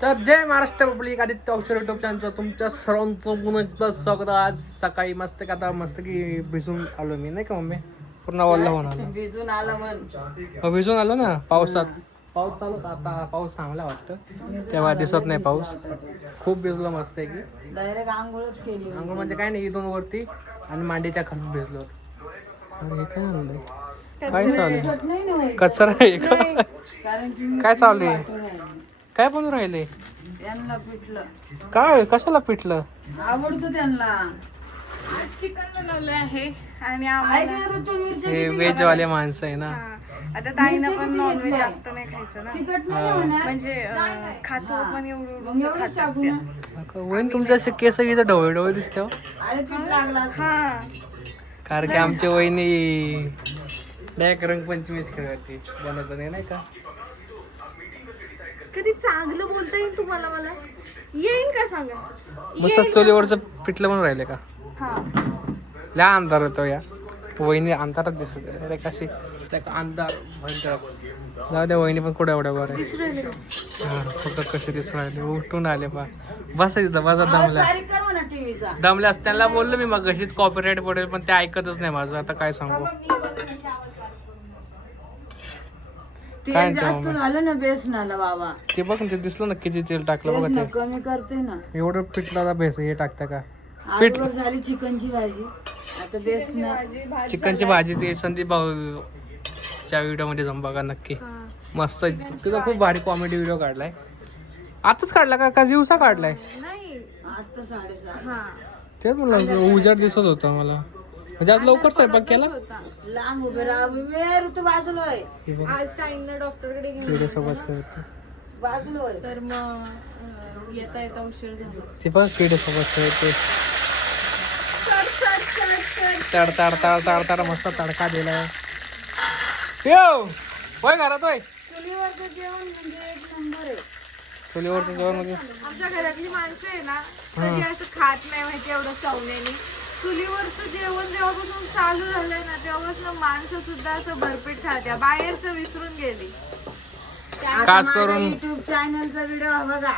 तर जय महाराष्ट्र पब्लिक आदित्य अक्षर युट्यूब चॅनलचं तुमच्या सर्वांचं पुन्हा एकदा स्वागत आहे. आज सकाळी मस्त का आता मस्त की भिजून आलो मी नाही का मम्मी पूर्ण वल्ला होऊन आलो. भिजून आलं म्हण. भिजून आलो ना पावसात. पाऊस चालू होता आता पाऊस थांबला वाटतं तेव्हा दिसत नाही पाऊस. खूप भिजलो मस्त आहे की डायरेक्ट आंघोळच केली. अंघोळ म्हणजे काय नाही इथून वरती आणि मांडीच्या खाली भिजलो. अरे काय म्हणलं काय चालू आहे कचरा आहे का काय चालू आहे काय बनवून राहिले त्यांना पिठलं काय कशाला पिठलं आवडतं त्यांना. आज चिकन बनवलं आहे आणि काय आम्हाला काय ऋतू मिरच्या हे किती व्हेज खातात? वाले माणसं आहे ना. हा. आता ताईनं पण नॉनव्हेज जास्त नाही खायचं ना तिखट नाही होणार. म्हणजे खातो पण मग एवढं एवढंच टाकू ना. वहीन तुमच्या केस इथं ढवळे ढवळे दिसते हो. अरे पीठ लागला. हा कारण की आमची वहिनी डायरेक्ट रंगपंचमीच खेळते बनवत नाही का. कधी चांगलं बोलता येईल तुम्हाला मला येईल का सांगा मस्त चोलीवरचं पिठलं बनवून राहिले का हा लय अंधार होतो या वहिनी अंधारात दिसत अरे कशी अंधार भयंकर. जाऊ द्या वहिनी पण कुठे एवढ्या बरं आहे. हा फक्त कसे दिसून राहिले उठून आले बस इथं बसा दमल्या तारीख कर म्हणा टीव्हीचा. दमल्यास त्यांना बोललो मी मग कशीच कॉपीराईट पडेल पण ते ऐकतच नाही माझं आता काय सांगू. तेल काय जास्त म्हणते झालं ना बेसनाला बाबा. ते बघ ना ते दिसलं ना किती तेल टाकलं तेच बघा ना, ते कमी करते ना. एवढं पिठला भेस हे टाकतं का. अगोदर झाली चिकनची भाजी आता बेसन. चिकनची भाजी ते संदीप भाऊच्या व्हिडिओ मध्ये जाऊन बघा नक्की मस्त. तुझा खूप भारी कॉमेडी व्हिडिओ काढलाय आताच काढला का दिवसा काढलाय नाही आता 7:30. हा तेच म्हणलं उजाड दिसत होता मला म्हणजे आज लवकर स्वयंपाक केला. लांब उभे राहा वेळ ऋतू बाजूला आहे. हे बघ, आज ताईंना डॉक्टरकडे घेऊन व्हिडिओ सोबत खेळते. बाजूला आहे. तर मग येता येता उशीर झाला ते बघ व्हिडिओ सोबत खेळते. चढ तड तड तड तड तड मस्त तडका दिलाय. येऊ होय घरात होय चुलीवरचं जेवण म्हणजे एक नंबर आहे. चुलीवरचं जेवण म्हणजे आमच्या घरातली माणसं आहे ना कधी असं खात नाही माहिती एवढं चवण्याने. चुलीवरचं जेवण जेव्हापासून चालू झालंय ना तेव्हापासून माणसं सुद्धा असं भरपेट खात्या बाहेरचं विसरून गेली. खास करून युट्यूब चॅनलचा व्हिडिओ बघा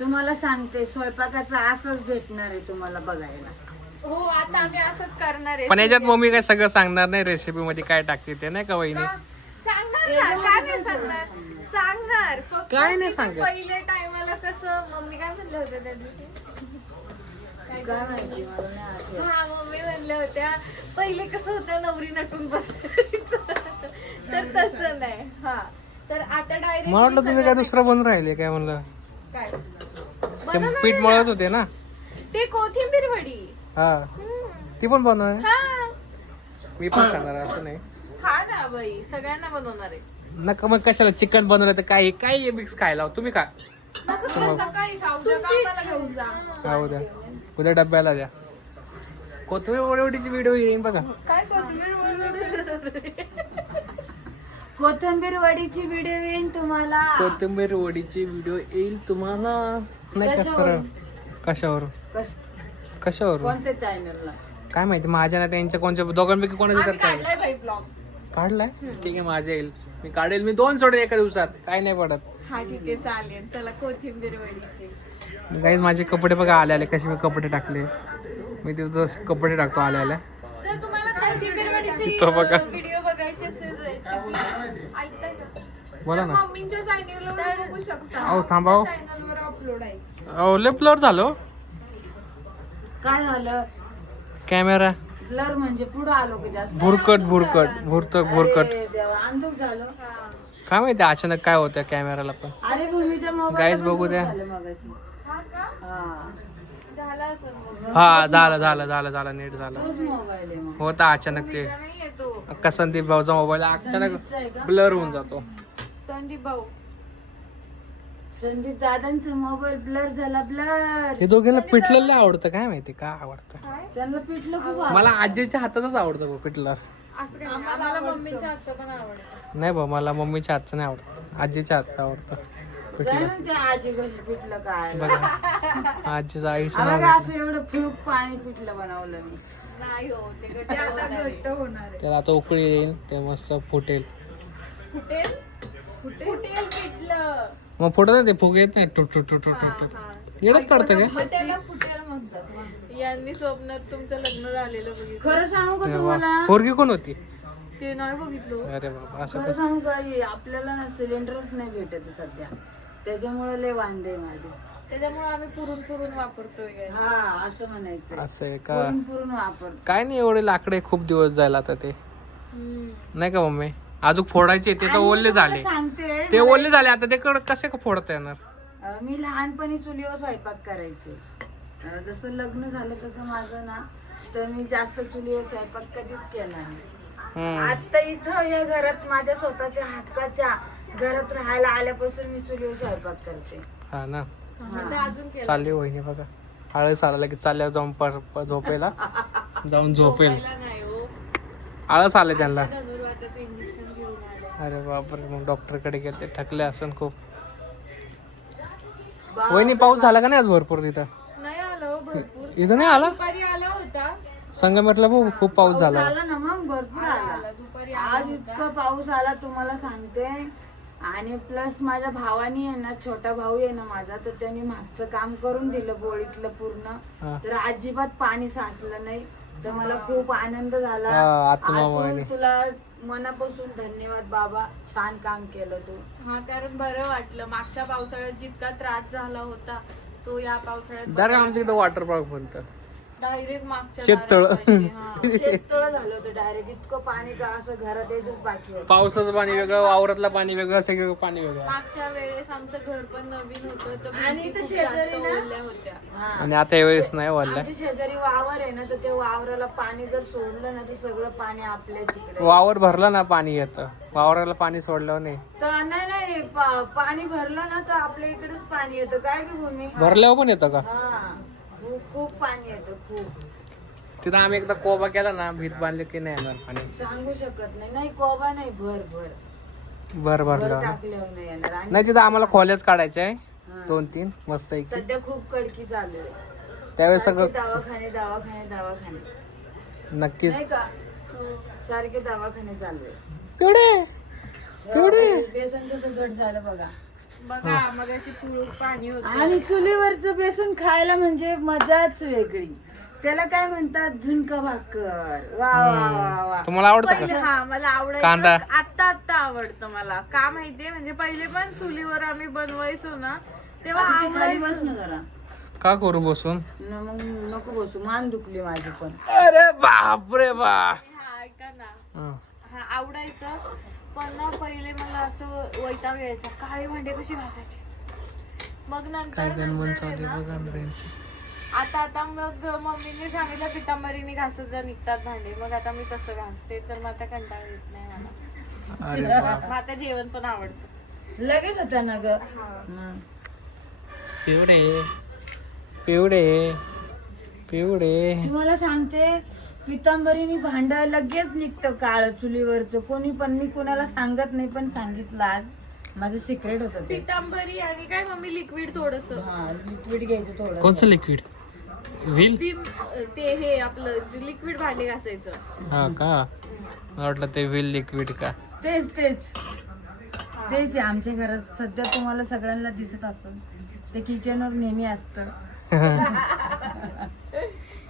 तुम्हाला सांगते स्वयंपाकाचा असंच भेटणार आहे तुम्हाला बघायला. हो आता आम्ही असंच करणार आहे. पण याच्यात मम्मी काय सगळं सांगणार नाही रेसिपी मध्ये काय टाकते ते नाही का वहिनी. सांगणार ना काय नाही सांगणार सांगणार फक्त काय नाही मी सांगत. पहिल्या टायमाला कसं मम्मी काय म्हणलं होतं त्या दिवशी काय माहिती मला नाही आठवत. हा मम्मी म्हणल्या होत्या पहिले कसं होतं नवरी नटून बसायचं तर तसं नाही. हा तर आता डायरेक्ट मला वाटलं तुम्ही काय दुसरं बनवून राहिले काय म्हणलं. काय ते पीठ मळत होते ना. ते कोथिंबीर वडी. हा ती पण बनव हा मी पण करणार असं नाही. हा ना बाई सगळ्यांना बनवणार आहे. नका मग कशाला चिकन बनवलं तर काय काय मिक्स खायला तुम्ही का सकाळी खाऊ घेऊन जा. हा उद्या डब्याला द्या. कोथमीर वडीची व्हिडिओ येईन बघा. काय कोथिंबीर कोथिंबीर वडीची व्हिडिओ येईन तुम्हाला. कोथिंबीर वडीची व्हिडिओ येईल तुम्हाला नाही का सरळ कशावर कशावर कोणत्या चॅनलला काय माहिती माझ्या ना त्यांच्या कोणत्या दोघांपैकी कोणाच्या तर काय काढलाय बाई ब्लॉग. काढलाय ठीक आहे माझ्या येईल मी काढेल मी 2 सोडेल एका दिवसात काय नाही पडत. हा ठीक आहे चालेल चला कोथिंबीर वडीची. काही माझे कपडे बघा आले आले कसे मी कपडे टाकले मी तिथं कपडे टाकतो आले आल्या. जर तुम्हाला कोथिंबीर वडीची तो बघा. व्हिडिओ बघायची असेल रेसिपी ऐकताय का बोला तर ना. मम्मींच्या चॅनलवर बघू शकता. अहो थांबा हो. चॅनलवर अपलोड आहे. अहो लय ब्लर झालो काय झालं कॅमेरा ब्लर म्हणजे पुढे आलो की जास्त. भुरकट भुरकट अरे देवा, अंधुक झालं. काय माहिती अचानक काय होतं कॅमेराला पण. अरे भूमीच्या मोबाईल Guys, बघू द्या. हा का झाला असेल मग. हा झालं नीट झालं. तोच मोबाईल आहे मग. होता अचानक ते नाही येतो अक्का संदीप भाऊचा मोबाईल अचानक संदीपचा आहे का? ब्लर होऊन जातो. संदीप भाऊ संदीप दादांचा मोबाईल ब्लर झाला ब्लर. हे दोघींना पिठलेलं आवडतं काय माहिती का आवडतं. त्यांना पिठलं खूप आवडतं. मला आजीच्या हातातच आवडतं पिठलं. असं काय नाही. आम्हाला मम्मीच्या हातचं पण आवडतं. नाही भाऊ मला मम्मीच्या हातचं नाही आवडत आजीच्या हातचं आवडतं जाय पिठलं. ना त्या आजी कशी पिठलं काय बघा आजीचं आईचं बघा नाव असं एवढं फुलूक पाणी पिठलं बनवलं मी. नाही हो ते आता घट्ट होणार आहे. त्याला आता उकळी येईल ते मस्त फुटेल. फुटेल फुटेल पिठलं मग फुटत नाही ते फुग येत नाही टुट टुट टुट टुट टुट येडच काढतं काय मग त्याला फुटेल म्हणतात. यांनी स्वप्नात तुमचं लग्न झालेलं बघितलं. खरं सांगू का तुम्हाला, पोरगी कोण होती? ते नाही बघितलं. अरे बाबा असं खरं सांगू का, आपल्याला ना सिलेंडरच नाही भेटत सध्या, त्याच्यामुळे लय वांदे माझे. त्याच्यामुळे आम्ही पुरून पुरून वापरतोय काय. हा असं म्हणायचं, असं आहे का? पुरून पुरून वापर. काय नाही एवढे लाकडे खूप दिवस जायला आता ते नाही का मम्मी? अजून फोडायचे ते तर आणि ओले मी तुम्हाला झाले, सांगते, ते ओले झाले आता ते कसे का फोडता येणार? मी लहानपणी चुलीवर स्वयंपाक करायचे. जसं लग्न झालं तसं माझं ना, तर मी जास्त चुलीवर स्वयंपाक कधीच केला नाही. आता इथं या घरात माझ्या स्वतःच्या हक्काच्या घरात राहायला आल्यापासून मी चुलीवर स्वयंपाक करते. हा ना. अजून केलं चालली वहिनी बघा, आळस आला की चालल्या जाऊन झोपायला जाऊन झोपेल. नाही हो, आळस आले त्यांना. धनुर्वाताचं इंजेक्शन घेऊन आले. अरे बापरे, मग डॉक्टर कडे गेले, थकले असन खूप. वहिनी पाऊस झाला का नाही आज भरपूर तिथं? नाही आलं हो भरपूर. इथं नाही आला? दुपारी आला होता. संगमेरला खूप पाऊस झाला. आला ना मग भरपूर आला. दुपारी आज इतका पाऊस आला तुम्हाला सांगते. आणि प्लस माझ्या भावानी आहे ना, छोटा भाऊ आहे ना माझा, तर त्यांनी मागचं काम करून दिलं बोळीतलं पूर्ण, तर अजिबात पाणी साचलं नाही. तर मला खूप आनंद झाला. आतून तुला मनापासून धन्यवाद बाबा, छान काम केलं तू. हा, कारण बरं वाटलं. मागच्या पावसाळ्यात जितका त्रास झाला होता तो या पावसाळ्यात डायरेक्ट आमच्या इथं वॉटर पार्क बनतं. डायरेक्ट मागच्या शेततळ. शेततळ झालं होतं डायरेक्ट. इतकं पाणी का असं घरात यायचंच बाकी होतं. पावसाचं पाणी वेगळं, वावरातलं पाणी वेगळं, सगळं पाणी वेगळं. मागच्या वेळेस आमचं घर पण नवीन होतं, तर आणि भिंती इथं खूप शेजारी जास्त ना, ओल्या होत्या. हा. आणि आता यावेळेस नाही वाढलाय. आमच्या शेजारी वावर आहे ना, तर ते वावराला पाणी जर सोडलं ना, तर सगळं पाणी आपल्या तिकडे. वावर भरला ना पाणी येतं, वावराला पाणी सोडल्यावर नाही. तर नाही पाणी भरलं ना, तर आपल्या इकडेच पाणी येतं. काय की भूमी, भरल्यावर पण येतं का? हा खूप पाणी येतं खूप. तिथं आम्ही एकदा कोबा केला ना, भीत बांधले की नाही येणार पाणी. सांगू शकत नाही. नाही कोबा नाही, भर भरल्यावर टाकल्यावर नाही येणार. आणि नाही, तिथं आम्हाला खोल्याच काढायच्या आहे 2-3 मस्त एक. सध्या खूप कडकी चालू आहे. त्यावेळेस सगळं दवाखाने नक्कीच. नाही का, सारखे दवाखाने चालू आहे. बेसन कसं घट झालं बघा. बघा मगाशी पुरून पाणी होतं. आणि चुलीवरचं बेसन खायला म्हणजे मजाच वेगळी. त्याला काय म्हणतात, झुणका भाकर. वा वा वा वा. तुम्हाला आवडतं पहिले का? हा, मला आवडायचं. कांदा. आता आवडतं मला. का माहितीये, म्हणजे पहिले पण चुलीवर आम्ही बनवायचो ना, तेव्हा खाली आवडायचं. बस ना जरा. का करू बसून? मग नको बसू, मान दुखली माझी पण. अरे बापरे बा. हा, ऐका ना, हं. हा आवडायचं. पण ना पहिले मला असं वैताग यायचा, काळे भांडे कशी घासायचे. मग काय नंतर गणवण चालू आहे बघा ना त्यांची. आता मग मम्मीने सांगितलं पितांबरीने घासत जा, निघतात भांडे. मग आता मी तसं घासते, तर मग आता कंटाळा येत नाही मला. अरे बा. मग आता जेवण पण आवडतं. लगेच होता ना ग. पिवडे तुम्हाला सांगते, पितांबरीने भांड लगेच निघतं काळ चुलीवरचं. कोणी पण, मी कुणाला सांगत नाही, पण सांगितलं आज. माझं सिक्रेट होतं ते. पितांबरी आणि काय मम्मी लिक्विड थोडस. हा, लिक्विड घ्यायचं थोडं. कोणचं लिक्विड? व्हील? ते हे आपलं लिक्विड भांडे घासायचं. हा का, मला वाटलं ते व्हील लिक्विड का. तेच आहे आमच्या घरात सध्या. तुम्हाला सगळ्यांना दिसत असेल, ते किचनवर नेहमी असतं.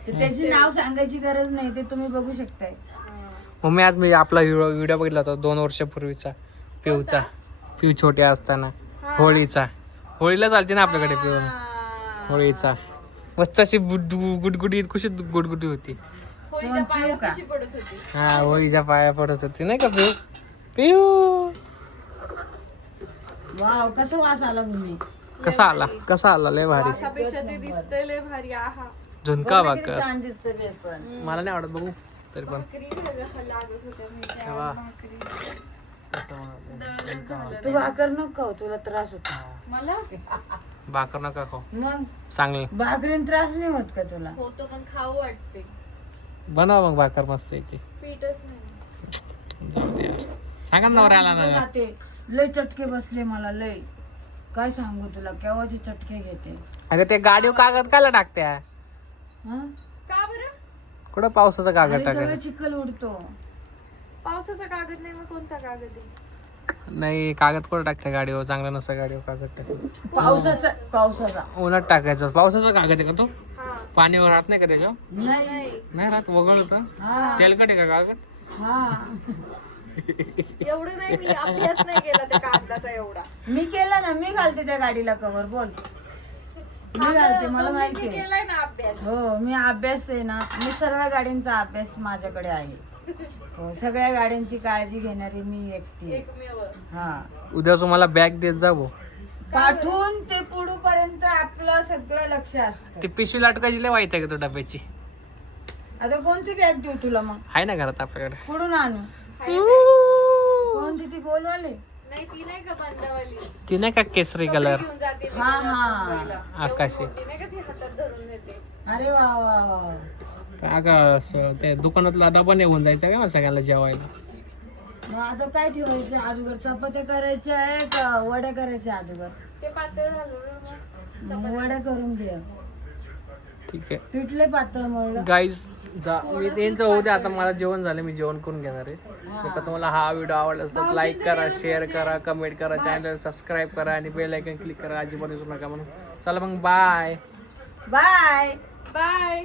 त्याची नाव सांगायची गरज नाही, ते तुम्ही बघू शकताय. मम्मी आज मी आपला व्हिडिओ बघितला होता 2 वर्षापूर्वीचा, पिऊचा. पिऊ छोटे असताना, होळीचा. होळीला चालते ना आपल्याकडे पिऊ. होळीचा मस्त अशी गुडगुडी, कशी गुडगुडी होती. होळीच्या पाया कशी पडत होती. हा, होळीच्या पाया पडत होती नाही का पिऊ. पिऊ वाव, कसं वास आला तुम्ही. कसा आला लय भारी. वासापेक्षा ते दिसतंय लय भारी. आहा, झुणका भाकर छान दिसतं बेसन. मला नाही आवडत, बघू तरी पण. भाकरी लागत होत्या माहिती आहे, वा. भाकरी. तू भाकर नको खाऊ, तुला त्रास होतो. मला भाकर नका खाऊ, मग चांगलं भाकरीन त्रास नाही होत का तुला. होतो, पण खाऊ वाटते. बनवा मग भाकर मस्त येते. पीठच नाही. जाऊ दे यार. सांगा ना नवऱ्याला ना. जाते, लय चटके बसले मला, लय. काय सांगू तुला, केव्हाची चटके घेते. अगं ते गाडीवर कागद कायला टाकत्या? हा? का बरं? कुठं पावसाचा कागद अरे सगळं टाकायचा? चिखल उडतो. पावसाचा कागद नाही, मग कोणता कागद आहे? नाही कागद कुठं टाकते गाडीवर, चांगलं नसतं गाडीवर कागद टाकलं. पावसाचा उन्हात टाकायचं. पावसाचा कागद आहे का तो? हा. पाण्यावर राहत नाही का त्याच्या? नाही नाही राहत, वगळ होतं. हा तेलकट आहे का कागद? हा एवढं नाही, मी अभ्यास नाही केला त्या कागदाचा एवढा. मी केला ना, मी घालते त्या गाडीला कवर. बोल, मी घालते, मला माहिती आहे. केलाय ना अभ्यास. हो, मी अभ्यास आहे ना, मी सर्व गाड्यांचा अभ्यास माझ्याकडे आहे. हो, सगळ्या गाड्यांची काळजी घेणारी मी व्यक्ती आहे. एकमेव. हा, उद्या तुम्हाला बॅग देत जा भाऊ. पाठवून ते पुढपर्यंत आपलं सगळं लक्ष असतं. ती पिशवी लाटकायची लय वाईट आहे का तो डब्याची? आता कोणती बॅग देऊ तुला मग? आहे ना घरात आपल्याकडे. कुठून आणू? कोणती ती गोलवाले? नाही ती नाही का बंदवाली, ती नाही का केसरी कलर घेऊन जाते ती हा मला हा मुंबईला. आकाशी? ती नाही का ती हातात धरून नेते. अरे वा वा वा. ते दुकानातला डबा नेऊन जायचा का सगळ्यांना जेवायला? मग आता काय ठेवायचं? अगोदर चपात्या करायच्या आहे का वड्या करायच्या अगोदर? ते पातळ झालं मग वड्या करून घे. ठीक आहे पिठले पातळ मळलं. गाईज, मी त्यांचं होऊ दे, आता मला जेवण झालं, मी जेवण करून घेणार आहे. तर तुम्हाला हा व्हिडिओ आवडला तर लाईक करा, शेअर करा, कमेंट करा, चॅनल सबस्क्राईब करा आणि बेल आयकन क्लिक करा. अजिबात विसरू नका म्हणून. चला मग, बाय बाय. बाय.